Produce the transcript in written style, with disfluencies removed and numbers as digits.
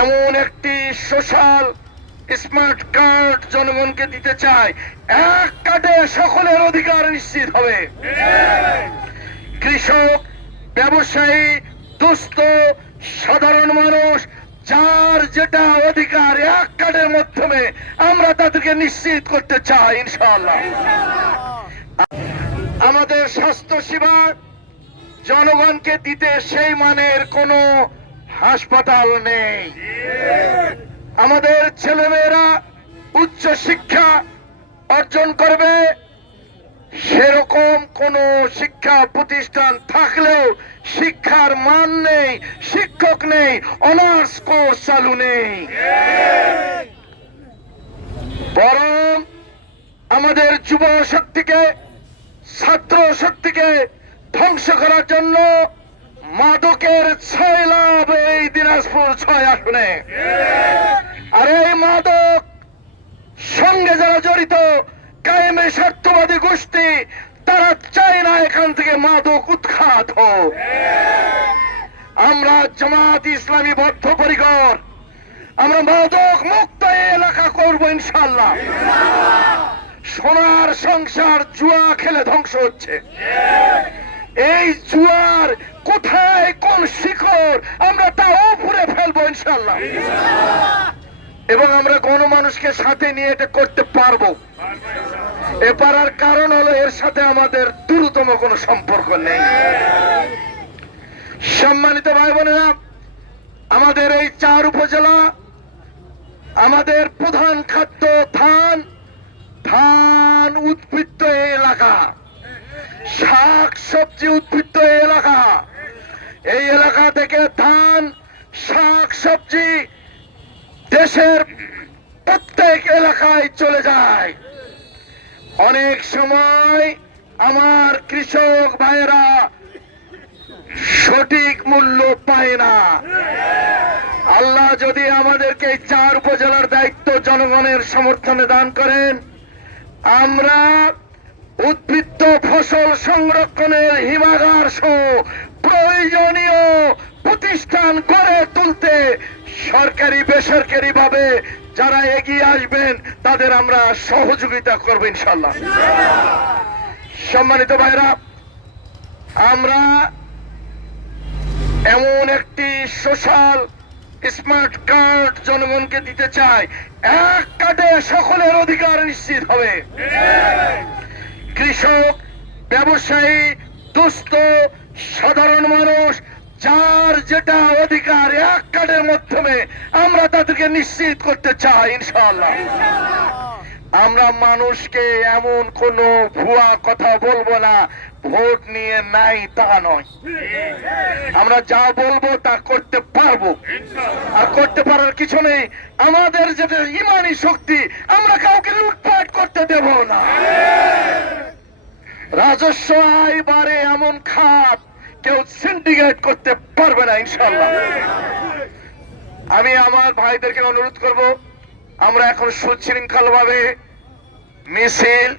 এমন একটি social smart card জনগণকে দিতে চায়, এক কার্ডে সকলের অধিকার নিশ্চিত হবে। কৃষক, ব্যবসায়ী, দুস্থ, সাধারণ মানুষ, যার যেটা অধিকার এক কার্ডের মাধ্যমে আমরা তাদেরকে নিশ্চিত করতে চাই ইনশাআল্লাহ। আমাদের স্বাস্থ্য সেবা জনগণকে দিতে সেই মানের কোনো হাসপাতাল নেই। আমাদের ছেলেমেয়েরা উচ্চ শিক্ষা অর্জন করবে সেরকম কোন শিক্ষা প্রতিষ্ঠান থাকলেও শিক্ষার মান নেই, শিক্ষক নেই, অনার্স কোর্স চালু নেই। বরং আমাদের যুব শক্তিকে, ছাত্র শক্তিকে ধ্বংস করার জন্য মাদকের 6 লাভ এই দিনাজপুর 6 আসনে। আর এই মাদক সঙ্গে যারা জড়িত কায়েমে স্বার্থবাদী গোষ্ঠী, তারা চায় না এখান থেকে মাদক উৎখাত হোক। আমরা জামাত ইসলামী বদ্ধপরিকর, আমরা মাদক মুক্ত এলাকা করব ইনশাআল্লাহ। সোনার সংসার জুয়া খেলে ধ্বংস হচ্ছে। এই জুয়ার কোথায় কোন শিকড় আমরা তা উপরে ফেলবো ইনশাআল্লাহ। এবং আমরা গণমানুষকে সাথে নিয়ে এটা করতে পারবো। এ পারার কারণ হলো এর সাথে আমাদের দূরতম কোনো সম্পর্ক নেই। সম্মানিত ভাই বোনেরা, আমাদের এই 4 উপজেলা, আমাদের প্রধান খাদ্য ধান, ধান উদ্বৃত্ত এলাকা, শাক সবজি উদ্বৃত্ত এলাকা। এই এলাকা থেকে ধান, শাক সবজি দেশের প্রত্যেক এলাকায় চলে যায়। অনেক সময় আমার কৃষক ভাইয়েরা সঠিক মূল্য পায় না। আল্লাহ যদি আমাদেরকে 4 উপজেলার দায়িত্ব জনগণের সমর্থনে দান করেন, আমরা উদ্বৃত্ত ফসল সংরক্ষণের হিমাগার সহ প্রয়োজনীয় প্রতিষ্ঠান গড়ে তুলতে সরকারি বেসরকারি ভাবে যারা এগিয়ে আসবেন তাদের আমরা সহযোগিতা করব ইনশাআল্লাহ। সম্মানিত ভাইরা, আমরা এমন একটি সোশ্যাল স্মার্ট কার্ড জনগণকে দিতে চাই, এক কার্ডে সকলের অধিকার নিশ্চিত হবে। কৃষক, ব্যবসায়ী, দুস্থ, সাধারণ মানুষ, যার যেটা অধিকার এক কার্ডের মাধ্যমে আমরা তাদেরকে নিশ্চিত করতে চাই ইনশাআল্লাহ। আমরা মানুষকে এমন কোন ভুয়া কথা বলবো না, ভোট নিয়ে নাই তা নয়। আমরা যা বলবো তা করতে পারবো, আর করতে পারার কিছু নেই। আমাদের যেটা ইমানি শক্তি, আমরা কাউকে লুটপাট করতে দেব না। রাজস্ব আয় বাড়ে এমন খাত কেউ সিন্ডিকেট করতে পারবে না ইনশাআল্লাহ। আমি আমার ভাইদেরকে অনুরোধ করব, আমরা এখন সুশৃঙ্খল ভাবে মিছিল